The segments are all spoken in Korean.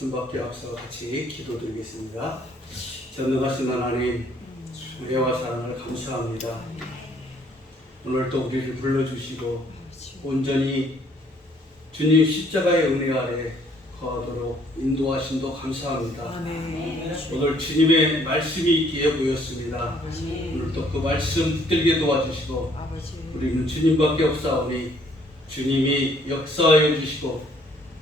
말씀밖에 앞서 같이 기도드리겠습니다. 전능하신 하나님, 은혜와 사랑을 감사합니다. 오늘 또 우리를 불러주시고 온전히 주님 십자가의 은혜 아래 거하도록 인도하심도 감사합니다. 아멘. 오늘 주님의 말씀이 있기에 보였습니다. 오늘 또 그 말씀 붙들게 도와주시고 우리는 주님밖에 없사오니 주님이 역사하여 주시고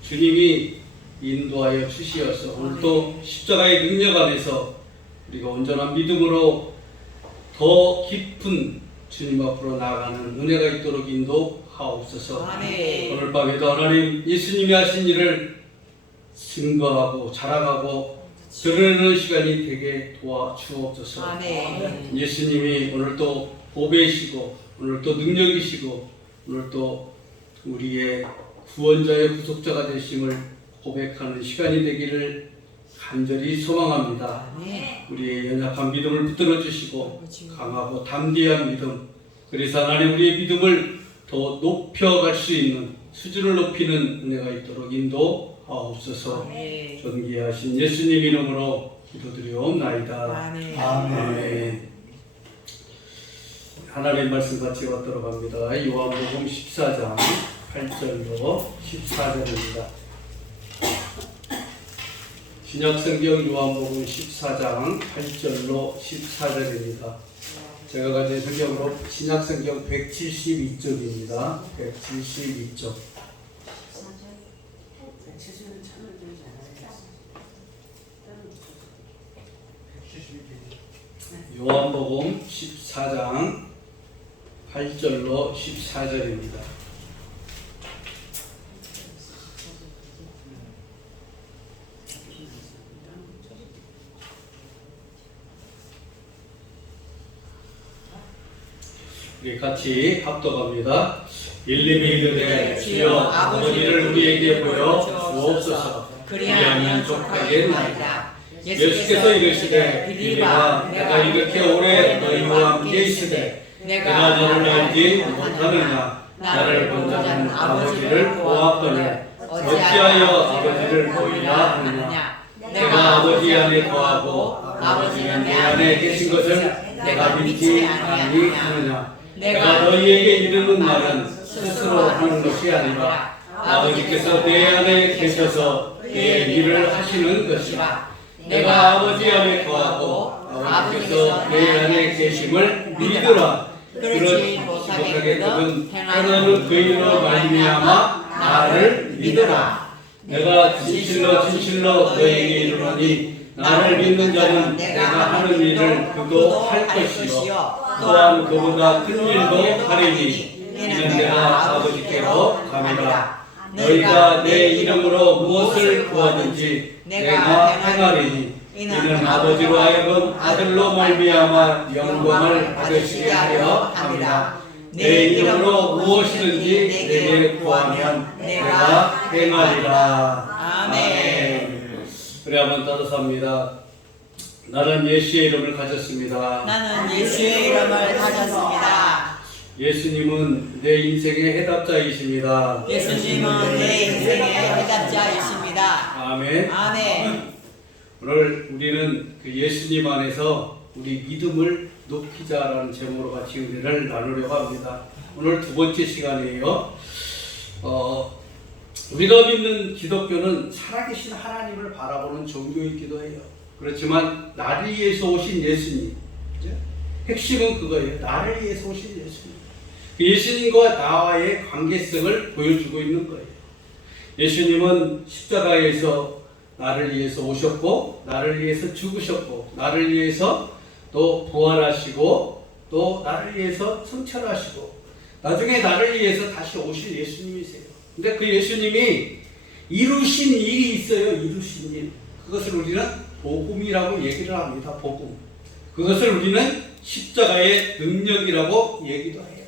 주님이 인도하여 주시어서 오늘 또 십자가의 능력 안에서 우리가 온전한 믿음으로 더 깊은 주님 앞으로 나아가는 은혜가 있도록 인도하옵소서. 아멘. 오늘 밤에도 하나님 예수님이 하신 일을 증거하고 자랑하고 드러내는 시간이 되게 도와주옵소서. 아멘. 예수님이 오늘 또 보배이시고 오늘 또 능력이시고 오늘 또 우리의 구원자의 구속자가 되심을 고백하는 시간이 되기를 간절히 소망합니다. 우리의 연약한 믿음을 붙들어 주시고 강하고 담대한 믿음, 그래서 하나님 우리의 믿음을 더 높여갈 수 있는 수준을 높이는 은혜가 있도록 인도하옵소서. 존귀하신 예수님 이름으로 기도드리옵나이다. 아멘. 하나님 말씀 같이 받도록 합니다. 요한복음 14장 8절로 14절입니다. 신약성경 요한복음 14장 8절로 14절입니다. 제가 가진 성경으로 신약성경 172쪽입니다. 172쪽. 요한복음 14장 8절로 14절입니다. 우리 같이 합독합니다. 일님이 이르되 주여 아버지를 우리에게 보여 주옵소서. 그리하면 족하겠나이다. 예수께서 이르시되 빌립아 내가 이렇게 오래 너희와 함께 있으되 내가 너를 알지 못하느냐. 나를 본 자는 아버지를 보았거늘 어찌하여 아버지를 보이라 하느냐. 내가 아버지 안에 거하고 아버지는 내 안에 계신 것을 내가 믿지 아니하느냐. 내가 너희에게 이르는 말은 스스로 하는 것이 아니라 아버지께서 내 안에 계셔서 내 일을 하시는 것이라. 내가 아버지 안에 거하고 아버지께서 내 안에 계심을 믿으라. 그렇지 못하겠거든 행하는 그 일로 말미암아 나를 믿으라. 내가 진실로 진실로 너희에게 이르노니 나를 믿는 자는 내가 하는 일을 그도 할 것이요 또한 그보다 큰 일도 하리니 이는 내가 아버지께로 가미라. 너희가 내 이름으로 무엇을 구하든지 내가 행하리니 이는 아버지로 하여금 아들로 말미암아 영광을 받으시게 하려 함이라. 내 이름으로 무엇이든지 내게 구하면 내가 행하리라. 아멘. 그래 한번 따라서합니다. 나는 예수의 이름을 가졌습니다. 나는 예수의 이름을 가졌습니다. 예수님은 내 인생의 해답자이십니다. 예수님은 내 인생의 해답자이십니다. 아멘. 아멘. 오늘 우리는 그 예수님 안에서 우리 믿음을 높이자라는 제목으로 같이 은혜를 나누려고 합니다. 오늘 두 번째 시간이에요. 우리가 믿는 기독교는 살아계신 하나님을 바라보는 종교이기도 해요. 그렇지만 나를 위해서 오신 예수님, 핵심은 그거예요. 나를 위해서 오신 예수님. 그 예수님과 나와의 관계성을 보여주고 있는 거예요. 예수님은 십자가에서 나를 위해서 오셨고 나를 위해서 죽으셨고 나를 위해서 또 부활하시고 또 나를 위해서 성천하시고 나중에 나를 위해서 다시 오실 예수님이세요. 근데 그 예수님이 이루신 일이 있어요. 이루신 일. 그것을 우리는 복음이라고 얘기를 합니다. 복음. 그것을 우리는 십자가의 능력이라고 얘기도 해요.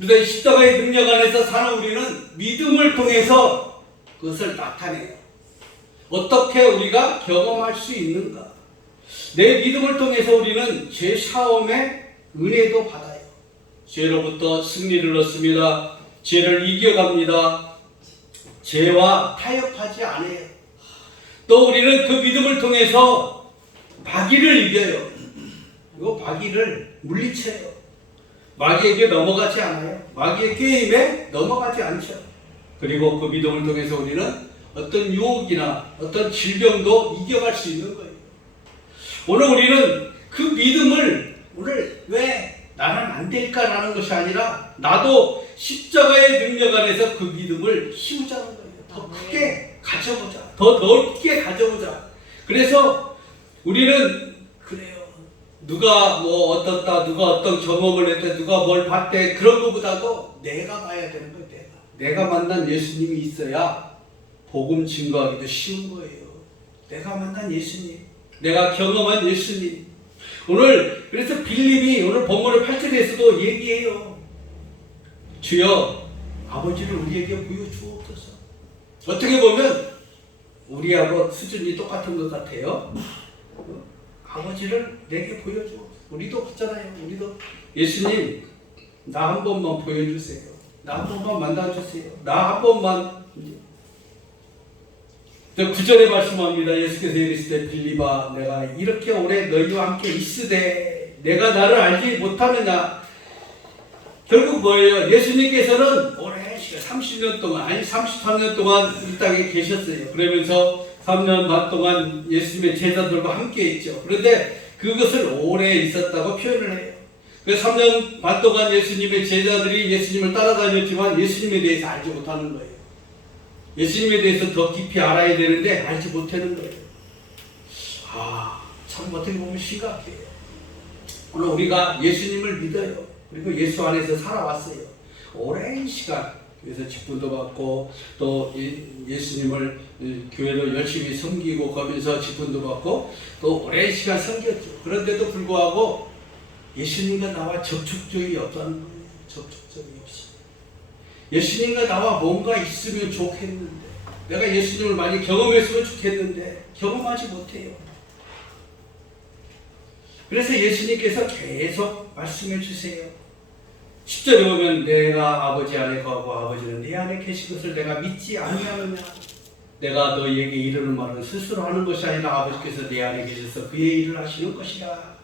그래서 십자가의 능력 안에서 사는 우리는 믿음을 통해서 그것을 나타내요. 어떻게 우리가 경험할 수 있는가? 내 믿음을 통해서 우리는 죄 사함의 은혜도 받아요. 죄로부터 승리를 얻습니다. 죄를 이겨갑니다. 죄와 타협하지 않아요. 또 우리는 그 믿음을 통해서 마귀를 이겨요. 이거 마귀를 물리쳐요. 마귀에게 넘어가지 않아요. 마귀의 게임에 넘어가지 않죠. 그리고 그 믿음을 통해서 우리는 어떤 유혹이나 어떤 질병도 이겨갈 수 있는 거예요. 오늘 우리는 그 믿음을 오늘 왜 나는 안 될까라는 것이 아니라 나도 십자가의 능력 안에서 그 믿음을 키우자는 거예요. 더 크게 가져보자. 더 넓게 가져보자. 그래서 우리는 그래요. 누가 뭐 어떻다, 누가 어떤 경험을 했다, 누가 뭘 봤대 그런 것보다도 내가 봐야 되는 거예요. 내가 만난 예수님이 있어야 복음 증거하기도 쉬운 거예요. 내가 만난 예수님, 내가 경험한 예수님. 오늘 그래서 빌립이 오늘 본문의 8절에서도 얘기해요. 주여 아버지를 우리에게 보여주옵소서. 어떻게 보면 우리하고 수준이 똑같은 것 같아요. 아버지를 내게 보여줘. 우리도 그렇잖아요. 우리도 예수님 나 한 번만 보여주세요. 나 한 번만 만나주세요. 나 한 번만. 9절에 말씀합니다. 예수께서 이르시되 빌립아 내가 이렇게 오래 너희와 함께 있으되 내가 나를 알지 못하느냐. 결국 뭐예요? 예수님께서는 오랜 시간 30년 동안 아니 33년 동안 이 땅에 계셨어요. 그러면서 3년 반 동안 예수님의 제자들과 함께 있죠. 그런데 그것을 오래 있었다고 표현을 해요. 그래서 3년 반 동안 예수님의 제자들이 예수님을 따라다녔지만 예수님에 대해서 알지 못하는 거예요. 예수님에 대해서 더 깊이 알아야 되는데 알지 못하는 거예요. 참 어떻게 보면 심각해요. 오늘 우리가 예수님을 믿어요. 그리고 예수 안에서 살아왔어요. 오랜 시간 그래서 직분도 받고 또 예수님을 교회로 열심히 섬기고 거기서 직분도 받고 또 오랜 시간 섬겼죠. 그런데도 불구하고 예수님과 나와 접촉점이 없다는 거예요. 접촉점이 없이. 예수님과 나와 뭔가 있으면 좋겠는데 내가 예수님을 많이 경험했으면 좋겠는데 경험하지 못해요. 그래서 예수님께서 계속 말씀해 주세요. 10절에 보면 내가 아버지 안에 거하고 아버지는 내 안에 계신 것을 내가 믿지 아니하느냐. 내가 너희에게 이르는 말은 스스로 하는 것이 아니라 아버지께서 내 안에 계셔서 그의 일을 하시는 것이라.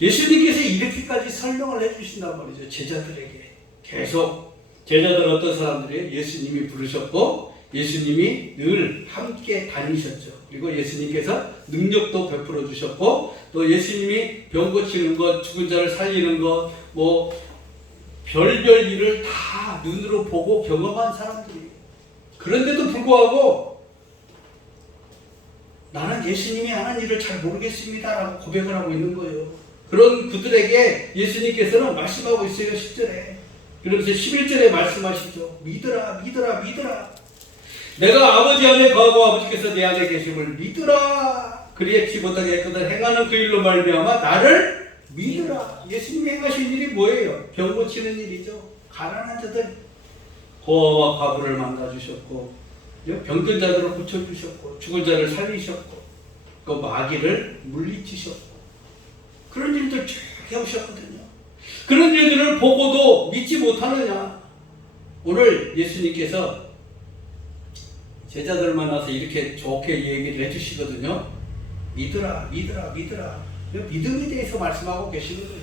예수님께서 이렇게까지 설명을 해주신단 말이죠. 제자들에게 계속 제자들 어떤 사람들이 예수님이 부르셨고 예수님이 늘 함께 다니셨죠. 그리고 예수님께서 능력도 베풀어 주셨고 또 예수님이 병 고치는 것, 죽은 자를 살리는 것, 뭐 별별 일을 다 눈으로 보고 경험한 사람들이에요. 그런데도 불구하고 나는 예수님이 하는 일을 잘 모르겠습니다라고 고백을 하고 있는 거예요. 그런 그들에게 예수님께서는 말씀하고 있어요. 10절에. 그러면서 11절에 말씀하시죠. 믿으라 믿으라 믿으라. 내가 아버지 안에 거하고 아버지께서 내 안에 계심을 믿으라. 그리에 피 못하겠거든 행하는 그 일로 말미암아 나를 믿으라. 예수님이 행하신 일이 뭐예요? 병 고치는 일이죠. 가난한 자들 고아와 과부를 만나주셨고 병든 자들을 고쳐주셨고 죽은 자를 살리셨고 그 마귀를 물리치셨고 그런 일들 쭉 해오셨거든요. 그런 일들을 보고도 믿지 못하느냐. 오늘 예수님께서 제자들 만나서 이렇게 좋게 얘기를 해주시거든요. 믿으라 믿으라 믿으라. 믿음에 대해서 말씀하고 계시는 거예요.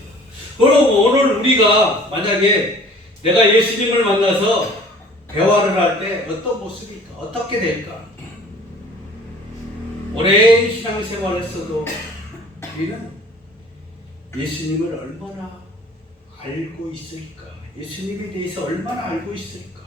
그럼 오늘 우리가 만약에 내가 예수님을 만나서 대화를 할 때 어떤 모습일까? 어떻게 될까? 오랜 신앙생활을 했어도 우리는 예수님을 얼마나 알고 있을까? 예수님에 대해서 얼마나 알고 있을까?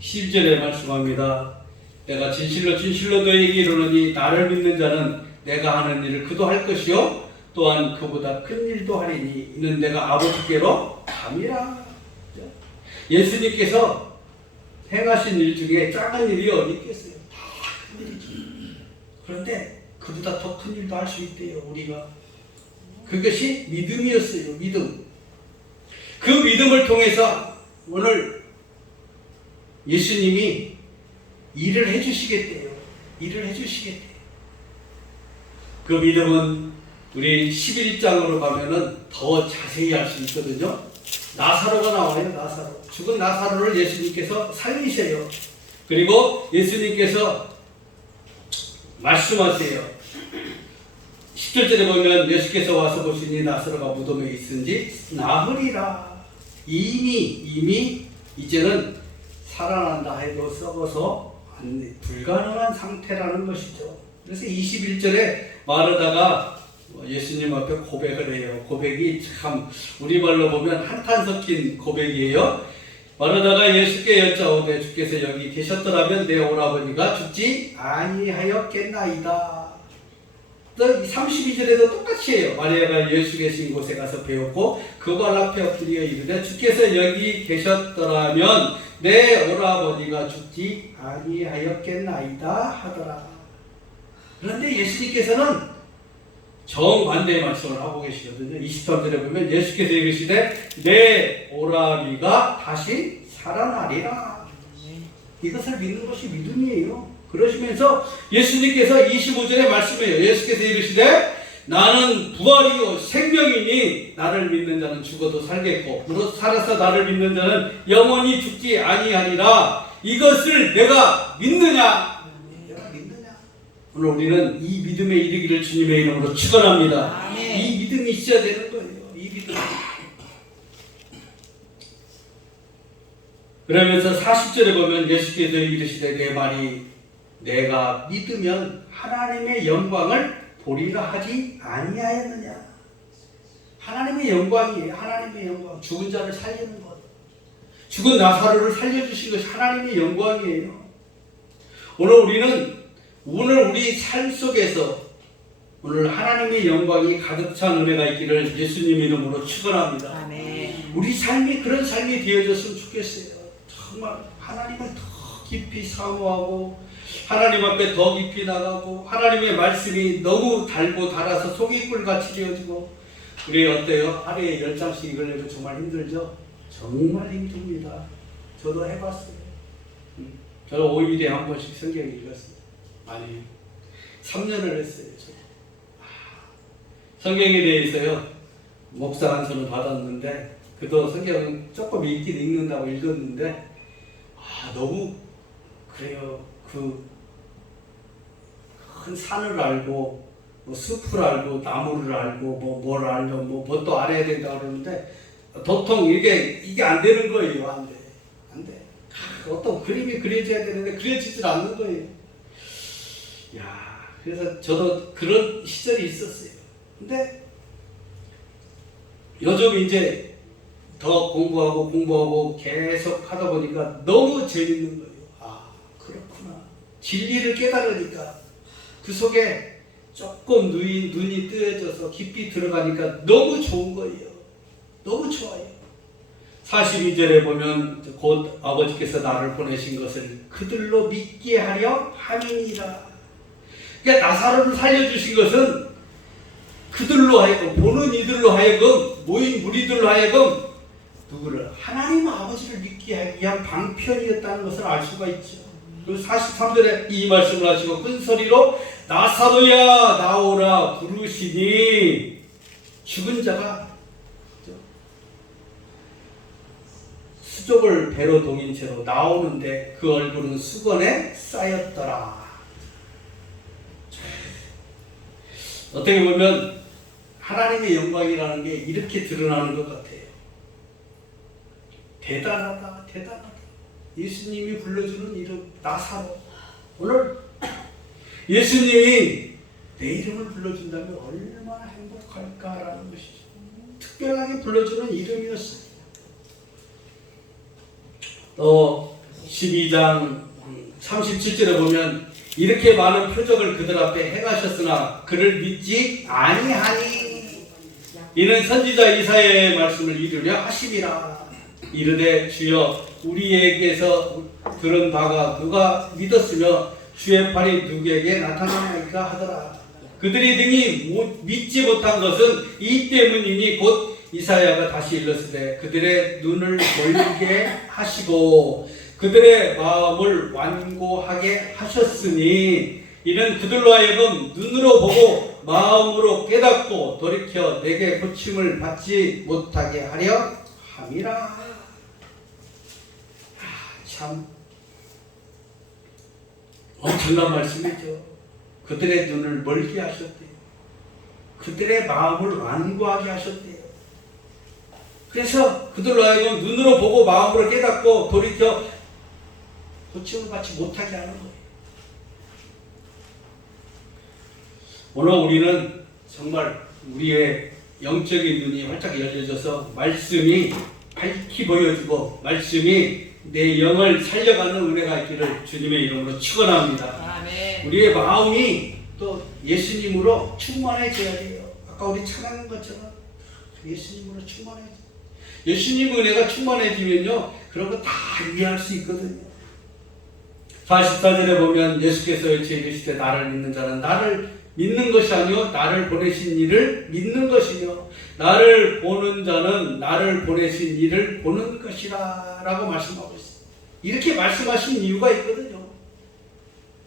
10절에 말씀합니다. 내가 진실로 진실로 너희에게 이르노니 나를 믿는 자는 내가 하는 일을 그도 할 것이요 또한 그보다 큰 일도 하리니 이는 내가 아버지께로 감이라. 예수님께서 행하신 일 중에 작은 일이 어디 있겠어요? 다 큰 일이죠. 그런데 그보다 더 큰 일도 할 수 있대요. 우리가. 그것이 믿음이었어요. 믿음. 그 믿음을 통해서 오늘 예수님이 일을 해주시겠대요. 일을 해주시겠대요. 그 믿음은 우리 11장으로 가면은 더 자세히 알 수 있거든요. 나사로가 나와요. 나사로. 죽은 나사로를 예수님께서 살리셔요. 그리고 예수님께서 말씀하세요. 17절에 보면 예수께서 와서 보시니 나사로가 무덤에 있은지 나으리라. 이미 이제는 살아난다 해도 썩어서 불가능한 상태라는 것이죠. 그래서 21절에 마르다가 예수님 앞에 고백을 해요. 고백이 참 우리말로 보면 한탄 섞인 고백이에요. 마르다가 예수께 여짜오되 주께서 여기 계셨더라면 내 오라버니가 죽지 아니하였겠나이다. 32절에도 똑같이 해요. 마리아가 예수 계신 곳에 가서 배웠고 그 발 앞에 엎드려 이르되 주께서 여기 계셨더라면 내 오라버니가 죽지 아니하였겠나이다 하더라. 그런데 예수님께서는 정반대의 말씀을 하고 계시거든요. 23절에 보면 예수께서 이르시되 내 오라비가 다시 살아나리라. 이것을 믿는 것이 믿음이에요. 그러시면서 예수님께서 25절에 말씀해요. 예수께서 이르시되 나는 부활이요 생명이니 나를 믿는 자는 죽어도 살겠고 무릇 살아서 나를 믿는 자는 영원히 죽지 아니하리라. 이것을 내가 믿느냐? 내가 믿느냐? 오늘 우리는 이 믿음에 이르기를 주님의 이름으로 축원합니다. 이 믿음이 있어야 되는 거예요. 이 믿음. 그러면서 40절에 보면 예수께서 이르시되 내 말이 내가 믿으면 하나님의 영광을 보리라 하지 아니하였느냐. 하나님의 영광이에요. 하나님의 영광. 죽은 자를 살리는 것. 죽은 나사로를 살려주신 것이 하나님의 영광이에요. 오늘 우리 삶 속에서 오늘 하나님의 영광이 가득 찬 은혜가 있기를 예수님 이름으로 축원합니다. 아멘. 우리 삶이 그런 삶이 되어졌으면 좋겠어요. 정말 하나님을 더 깊이 사모하고 하나님 앞에 더 깊이 나가고 하나님의 말씀이 너무 달고 달아서 속이 꿀같이 되어지고. 우리 어때요? 하루에 10장씩 읽으려면 정말 힘들죠? 정말 힘듭니다. 저도 해봤어요. 저는 5일에 한 번씩 성경 읽었어요. 아니 3년을 했어요. 성경에 대해서요 목사 안수는 받았는데 그도 성경은 조금 읽긴 읽는다고 읽었는데 너무 그래요. 그 큰 산을 알고 뭐 숲을 알고 나무를 알고 뭘 알면 뭐 또 알아야 된다 그러는데 도통 이게 안 되는 거예요. 안 돼. 어떤 그림이 그려져야 되는데 그려지질 않는 거예요. 그래서 저도 그런 시절이 있었어요. 근데 요즘 이제 더 공부하고 계속 하다 보니까 너무 재밌는 거예요. 그렇구나. 진리를 깨달으니까 그 속에 조금 눈이 뜨여져서 깊이 들어가니까 너무 좋은 거예요. 너무 좋아요. 42절에 보면 곧 아버지께서 나를 보내신 것을 그들로 믿게 하려 함이니라. 그러니까 나사로를 살려주신 것은 그들로 하여금 보는 이들로 하여금 모인 무리들로 하여금 누구를? 하나님 아버지를 믿게 하기 위한 방편이었다는 것을 알 수가 있죠. 그리고 43절에 이 말씀을 하시고 큰 소리로 나사로야 나오라 부르시니 죽은 자가 수족을 배로 동인 채로 나오는데 그 얼굴은 수건에 쌓였더라. 어떻게 보면 하나님의 영광이라는 게 이렇게 드러나는 것 같아요. 대단하다. 예수님이 불러주는 이름 나사로. 오늘 예수님이 내 이름을 불러준다면 얼마나 행복할까라는 것이죠. 특별하게 불러주는 이름이었어요. 또 12장 37절에 보면 이렇게 많은 표적을 그들 앞에 행하셨으나 그를 믿지 아니하니 이는 선지자 이사야의 말씀을 이루려 하심이라. 이르되 주여 우리에게서 들은 바가 누가 믿었으며 주의 팔이 누구에게 나타나나이까 하더라. 그들이 등이 믿지 못한 것은 이 때문이니 곧 이사야가 다시 일렀으되 그들의 눈을 멀게 하시고 그들의 마음을 완고하게 하셨으니 이는 그들로 하여금 눈으로 보고 마음으로 깨닫고 돌이켜 내게 고침을 받지 못하게 하려 함이라. 참 엄청난 말씀이죠. 그들의 눈을 멀게 하셨대요. 그들의 마음을 완고하게 하셨대요. 그래서 그들로 하여금 눈으로 보고 마음으로 깨닫고 돌이켜 고침을 받지 못하게 하는 거예요. 오늘 우리는 정말 우리의 영적인 눈이 활짝 열려져서 말씀이 밝히 보여주고 말씀이 내 영을 살려가는 은혜가 있기를 주님의 이름으로 축원합니다. 아멘. 우리의 마음이 또 예수님으로 충만해져야 돼요. 아까 우리 찬양한 것처럼 예수님으로 충만해져. 예수님 은혜가 충만해지면요, 그런 거 다 이해할 수 있거든요. 44절에 보면 예수께서 일체 이르시되 나를 믿는 자는 나를 믿는 것이 아니요 나를 보내신 이를 믿는 것이요 나를 보는 자는 나를 보내신 이를 보는 것이라 라고 말씀하고 있어요. 이렇게 말씀하신 이유가 있거든요.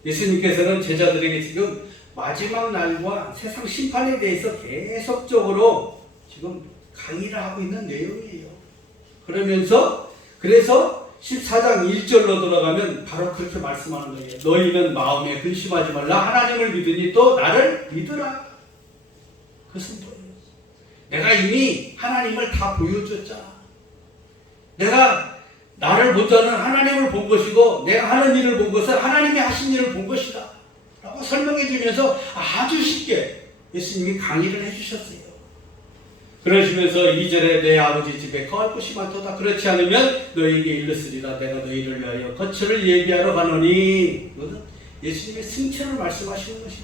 예수님께서는 제자들에게 지금 마지막 날과 세상 심판에 대해서 계속적으로 지금 강의를 하고 있는 내용이에요. 그러면서 그래서 14장 1절로 돌아가면 바로 그렇게 말씀하는 거예요. 너희는 마음에 근심하지 말라. 하나님을 믿으니 또 나를 믿으라. 그것은 뭐예요? 내가 이미 하나님을 다 보여줬잖아. 내가 나를 본 자는 하나님을 본 것이고 내가 하는 일을 본 것은 하나님이 하신 일을 본 것이다 라고 설명해 주면서 아주 쉽게 예수님이 강의를 해주셨어요. 그러시면서 2절에 내 아버지 집에 거할 곳이 많도다. 그렇지 않으면 너희에게 이르으리라. 내가 너희를 위하여 거처를 예비하러 가노니. 이것은 예수님의 승천을 말씀하시는 것이죠.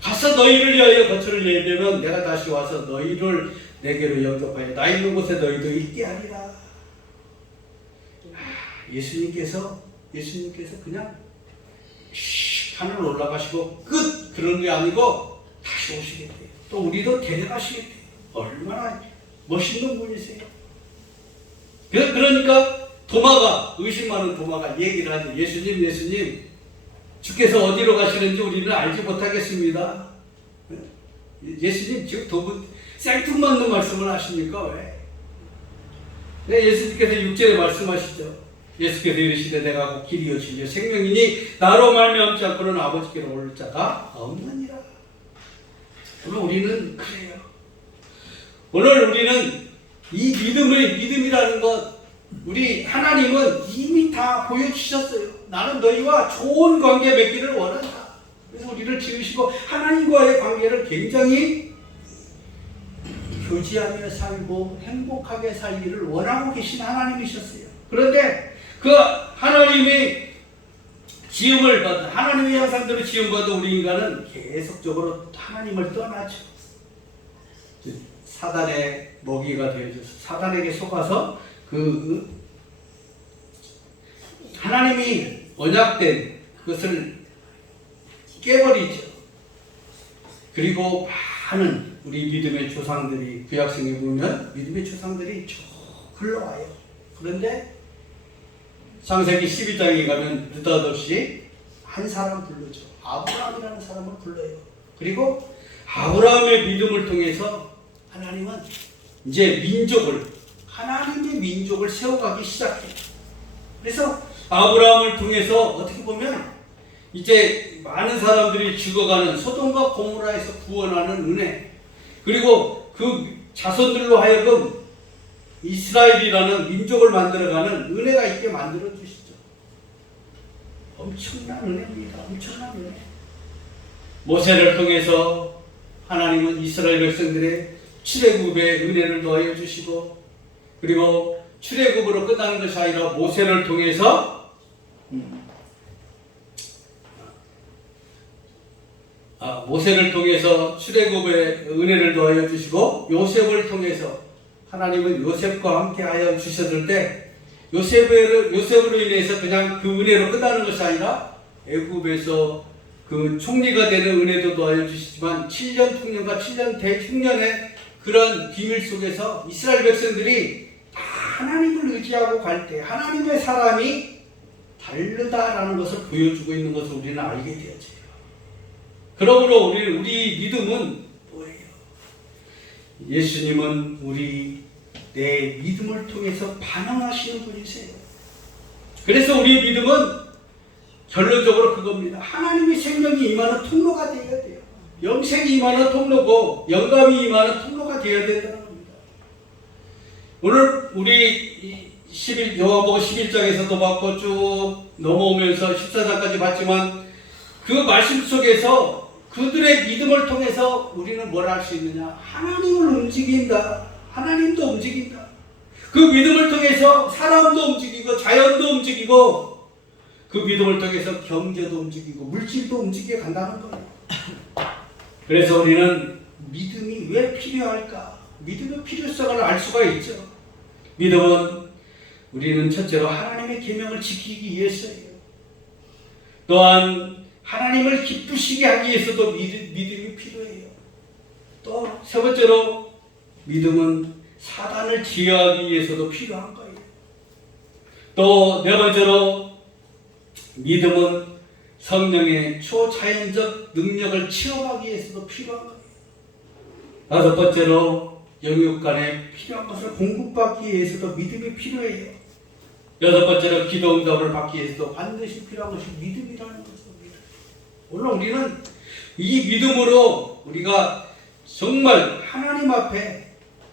가서 너희를 위하여 거처를 예비하면 내가 다시 와서 너희를 내게로 영접하여 나 있는 곳에 너희도 있게 하리라. 예수님께서 그냥 하늘 올라가시고 끝 그런 게 아니고 다시 오시겠대요. 또 우리도 데려가시겠대요. 얼마나 멋있는 분이세요. 그러니까 도마가 의심 많은 도마가 얘기를 하죠. 예수님 주께서 어디로 가시는지 우리는 알지 못하겠습니다. 예수님 지금 도분 생뚱맞는 말씀을 하십니까? 왜? 네, 예수님께서 6절에 말씀하시죠. 예수께서 이르시되 내가 곧 길이요 진리요 생명이니 나로 말미암지 않고는 아버지께로 올 자가 없느니라. 오늘 우리는 그래요. 오늘 우리는 이 믿음이라는 것, 우리 하나님은 이미 다 보여주셨어요. 나는 너희와 좋은 관계 맺기를 원한다. 그래서 우리를 지으시고 하나님과의 관계를 굉장히 교제하며 살고 행복하게 살기를 원하고 계신 하나님이셨어요. 그런데 그 하나님의 지음을 받은 하나님의 형상대로 지음받은 우리 인간은 계속적으로 하나님을 떠나죠. 사단의 먹이가 되어져서 사단에게 속아서 그 하나님이 언약된 그것을 깨버리죠. 그리고 많은 우리 믿음의 조상들이 구약성에 보면 믿음의 조상들이 쭉 흘러와요. 그런데 창세기 12장에 가면 느닷없이 한 사람 불러죠. 아브라함이라는 사람을 불러요. 그리고 아브라함의 믿음을 통해서 하나님은 이제 하나님의 민족을 세워가기 시작해요. 그래서 아브라함을 통해서 어떻게 보면 이제 많은 사람들이 죽어가는 소돔과 고모라에서 구원하는 은혜, 그리고 그 자손들로 하여금 이스라엘이라는 민족을 만들어가는 은혜가 있게 만들어 주시죠. 엄청난 은혜입니다. 엄청난 은혜. 모세를 통해서 하나님은 이스라엘 백성들의 출애굽의 은혜를 더하여 주시고, 그리고 출애굽으로 끝나는 것이 아니라 모세를 통해서 모세를 통해서 출애굽의 은혜를 더하여 주시고, 요셉을 통해서 하나님은 요셉과 함께 하여 주셨을 때 요셉으로 인해서 그냥 그 은혜로 끝나는 것이 아니라 애굽에서 그 총리가 되는 은혜도 더하여 주시지만 7년 풍년과 7년 대흉년의 그런 비밀 속에서 이스라엘 백성들이 다 하나님을 의지하고 갈 때 하나님의 사람이 다르다라는 것을 보여주고 있는 것을 우리는 알게 되어져요. 그러므로 우리 믿음은 뭐예요? 예수님은 내 믿음을 통해서 반응하시는 분이세요. 그래서 우리의 믿음은 결론적으로 그겁니다. 하나님의 생명이 임하는 통로가 되어야 돼요. 영생이 임하는 통로고 영감이 임하는 통로가 되어야 된다는 겁니다. 오늘 우리 11 요한복음 11장에서도 봤고 쭉 넘어오면서 14장까지 봤지만 그 말씀 속에서 그들의 믿음을 통해서 우리는 뭘 할 수 있느냐? 하나님을 움직인다. 하나님도 움직인다. 그 믿음을 통해서 사람도 움직이고 자연도 움직이고 그 믿음을 통해서 경제도 움직이고 물질도 움직여 간다는 거예요. 그래서 우리는 믿음이 왜 필요할까? 믿음의 필요성을 알 수가 있죠. 믿음은 우리는 첫째로 하나님의 계명을 지키기 위해서예요. 또한 하나님을 기쁘시게 하기 위해서도 믿음이 필요해요. 또 세 번째로 믿음은 사단을 제어하기 위해서도 필요한 거예요. 또 네 번째로 믿음은 성령의 초자연적 능력을 체험하기 위해서도 필요한 거예요. 다섯 번째로 영육 간에 필요한 것을 공급받기 위해서도 믿음이 필요해요. 여섯 번째로 기도 응답을 받기 위해서도 반드시 필요한 것이 믿음이라는 것입니다. 오늘 우리는 이 믿음으로 우리가 정말 하나님 앞에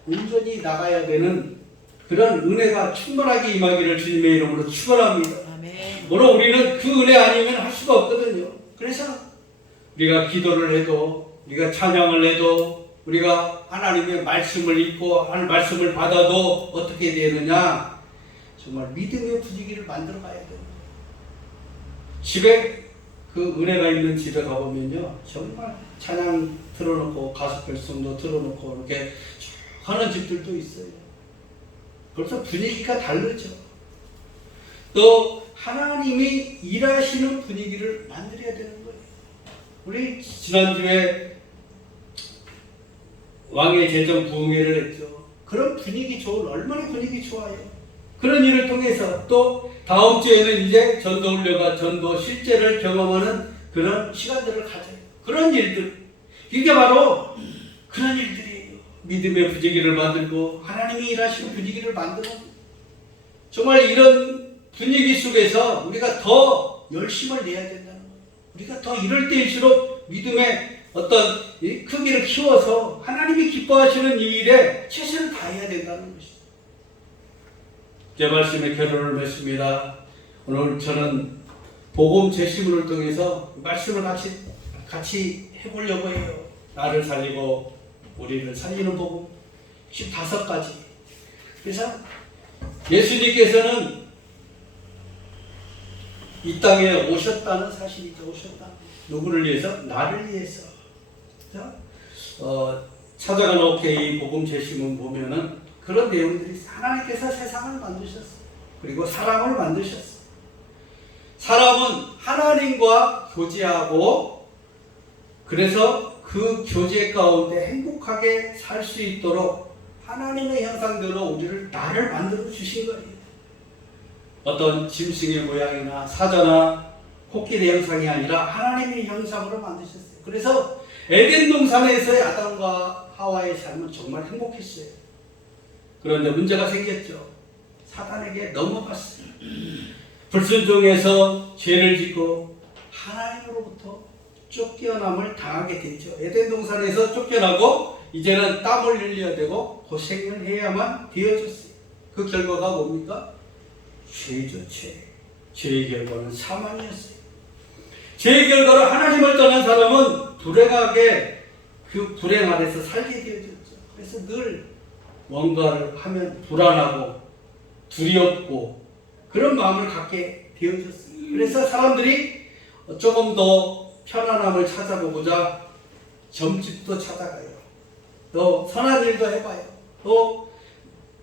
온전히 나가야 되는 그런 은혜가 충만하게 임하기를 주님의 이름으로 축원합니다. 아멘. 물론 우리는 그 은혜 아니면 할 수가 없거든요. 그래서 우리가 기도를 해도 우리가 찬양을 해도 우리가 하나님의 말씀을 읽고 하나님의 말씀을 받아도 어떻게 되느냐? 정말 믿음의 분위기를 만들어 가야 돼요. 집에 그 은혜가 있는 집에 가보면요, 정말 찬양 틀어놓고 가스펠송도 틀어놓고 이렇게 하는 집들도 있어요. 벌써 분위기가 다르죠. 또 하나님이 일하시는 분위기를 만들어야 되는 거예요. 우리 지난주에 왕의 제정 부흥회를 했죠. 그런 분위기 좋은, 얼마나 분위기 좋아요. 그런 일을 통해서 또 다음 주에는 이제 전도 훈련과 전도 실제를 경험하는 그런 시간들을 가져요. 그런 일들, 이게 바로 그런 일들이에요. 믿음의 분위기를 만들고 하나님이 일하시는 분위기를 만드는, 정말 이런 분위기 속에서 우리가 더 열심을 내야 된다는 거예요. 우리가 더 이럴 때일수록 믿음의 어떤 크기를 키워서 하나님이 기뻐하시는 이 일에 최선을 다해야 된다는 것이죠. 제 말씀에 결론을 맺습니다. 오늘 저는 복음 제시문을 통해서 말씀을 같이 해보려고 해요. 나를 살리고 우리를 살리는 복음 15가지. 그래서 예수님께서는 이 땅에 오셨다는 사실이죠. 오셨다. 누구를 위해서? 나를 위해서. 찾아가는 오케이 복음 제시문 보면은 그런 내용들이, 하나님께서 세상을 만드셨어요. 그리고 사람을 만드셨어요. 사람은 하나님과 교제하고 그래서 그 교제 가운데 행복하게 살 수 있도록 하나님의 형상대로 우리를 나를 만들어 주신 거예요. 어떤 짐승의 모양이나 사자나 코끼리 형상이 아니라 하나님의 형상으로 만드셨어요. 그래서 에덴 동산에서의 아담과 하와의 삶은 정말 행복했어요. 그런데 문제가 생겼죠. 사단에게 넘어갔어요. 불순종해서 죄를 짓고 하나님으로부터 쫓겨남을 당하게 됐죠. 에덴 동산에서 쫓겨나고 이제는 땀을 흘려야 되고 고생을 해야만 되어졌어요. 그 결과가 뭡니까? 죄죠, 죄. 죄의 결과는 사망이었어요. 죄의 결과로 하나님을 떠난 사람은 불행하게 그 불행 아래서 살게 되어졌죠. 그래서 늘 뭔가를 하면 불안하고 두렵고 그런 마음을 갖게 되어졌어요. 그래서 사람들이 조금 더 편안함을 찾아보고자 점집도 찾아가요. 또 선한 일도 해봐요. 또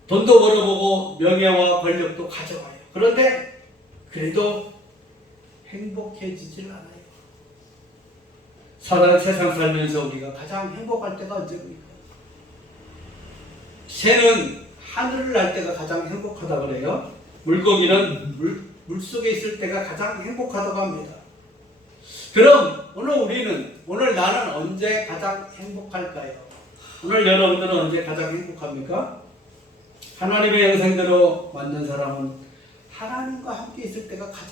돈도 벌어보고 명예와 권력도 가져와요. 그런데 그래도 행복해지질 않아요. 세상 살면서 우리가 가장 행복할 때가 언제입니까? 새는 하늘을 날 때가 가장 행복하다고 그래요. 물고기는 물속에 있을 때가 가장 행복하다고 합니다. 그럼 오늘 나는 언제 가장 행복할까요? 오늘 여러분들은 언제 가장 행복합니까? 하나님의 형상대로 만든 사람은 하나님과 함께 있을 때가 가장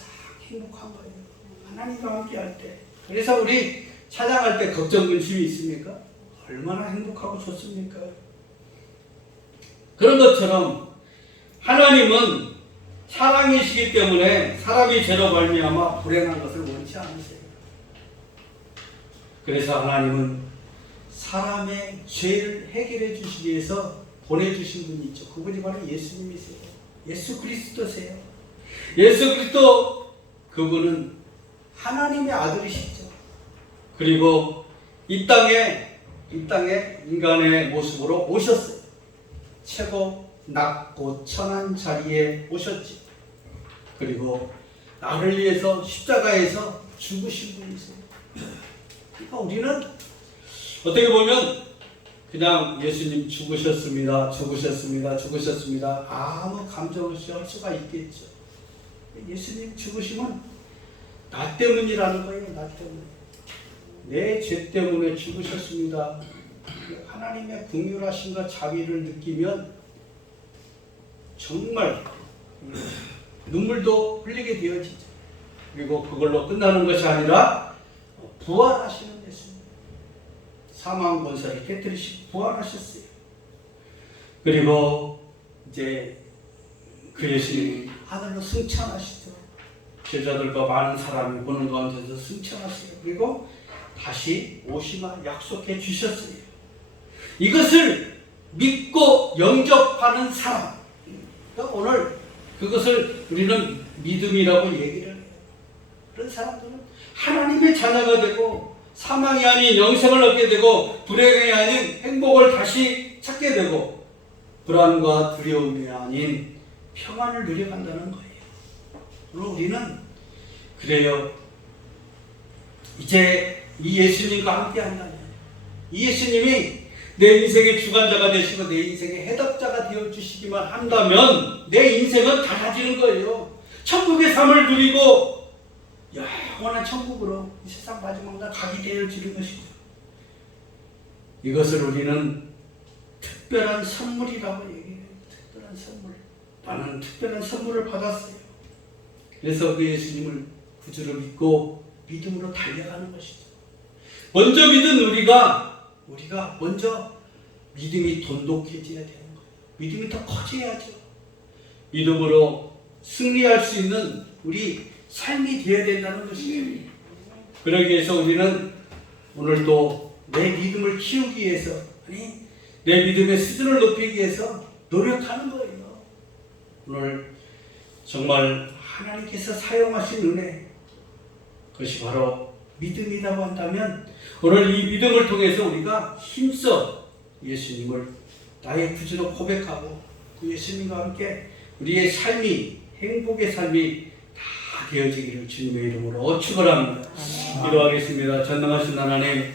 행복한 거예요. 하나님과 함께 할 때. 그래서 우리 찬양할 때 걱정 근심이 있습니까? 얼마나 행복하고 좋습니까? 그런 것처럼 하나님은 사랑이시기 때문에 사람이 죄로 말미암아 불행한 것을 원치 않으세요. 그래서 하나님은 사람의 죄를 해결해 주시기 위해서 보내주신 분이 있죠. 그분이 바로 예수님이세요. 예수 그리스도세요. 예수 그리스도 그분은 하나님의 아들이시죠. 그리고 이 땅에 인간의 모습으로 오셨어요. 최고 낮고 천한 자리에 오셨지. 그리고 나를 위해서 십자가에서 죽으신 분이세요. 그러니까 우리는 어떻게 보면 그냥 예수님 죽으셨습니다. 아무 감정 없이 할 수가 있겠죠. 예수님 죽으시면 나 때문이라는 거예요. 나 때문에. 내 죄 때문에 죽으셨습니다. 하나님의 긍휼하심과 자비를 느끼면 정말 눈물도 흘리게 되어지죠. 그리고 그걸로 끝나는 것이 아니라 부활하시는 예수님. 사망 권세를 깨뜨리시고 부활하셨어요. 그리고 이제 그 예수님이 하늘로 승천하시죠. 제자들과 많은 사람이 보는 가운데서 승천하세요. 그리고 다시 오시마 약속해 주셨어요. 이것을 믿고 영접하는 사람. 그러니까 오늘 그것을 우리는 믿음이라고 얘기를 해요. 그런 사람들은 하나님의 자녀가 되고 사망이 아닌 영생을 얻게 되고 불행이 아닌 행복을 다시 찾게 되고 불안과 두려움이 아닌 평안을 누려간다는 거예요. 오늘 우리는 그래요. 이제 이 예수님과 함께 한다면 이 예수님이 내 인생의 주관자가 되시고 내 인생의 해답자가 되어주시기만 한다면 내 인생은 달라지는 거예요. 천국의 삶을 누리고 영원한 천국으로 이 세상 마지막 날 가게 되어지는 것이죠. 이것을 우리는 특별한 선물이라고 얘기해요. 특별한 선물. 나는 특별한 선물을 받았어요. 그래서 그 예수님을 구주로 믿고 믿음으로 달려가는 것이죠. 먼저 믿은 우리가 먼저 믿음이 돈독해져야 되는 거예요. 믿음이 더 커져야죠. 믿음으로 승리할 수 있는 우리 삶이 되어야 된다는 것이에요. 그러기 위해서 우리는 오늘도 내 믿음을 키우기 위해서 내 믿음의 수준을 높이기 위해서 노력하는 거예요. 오늘 정말 하나님께서 사용하신 은혜, 그것이 바로 믿음이라고 한다면 오늘 이 믿음을 통해서 우리가 힘써 예수님을 나의 구주로 고백하고 그 예수님과 함께 우리의 삶이 행복의 삶이 다 되어지기를 주님의 이름으로 축원합니다. 기도하겠습니다. 전능하신 하나님,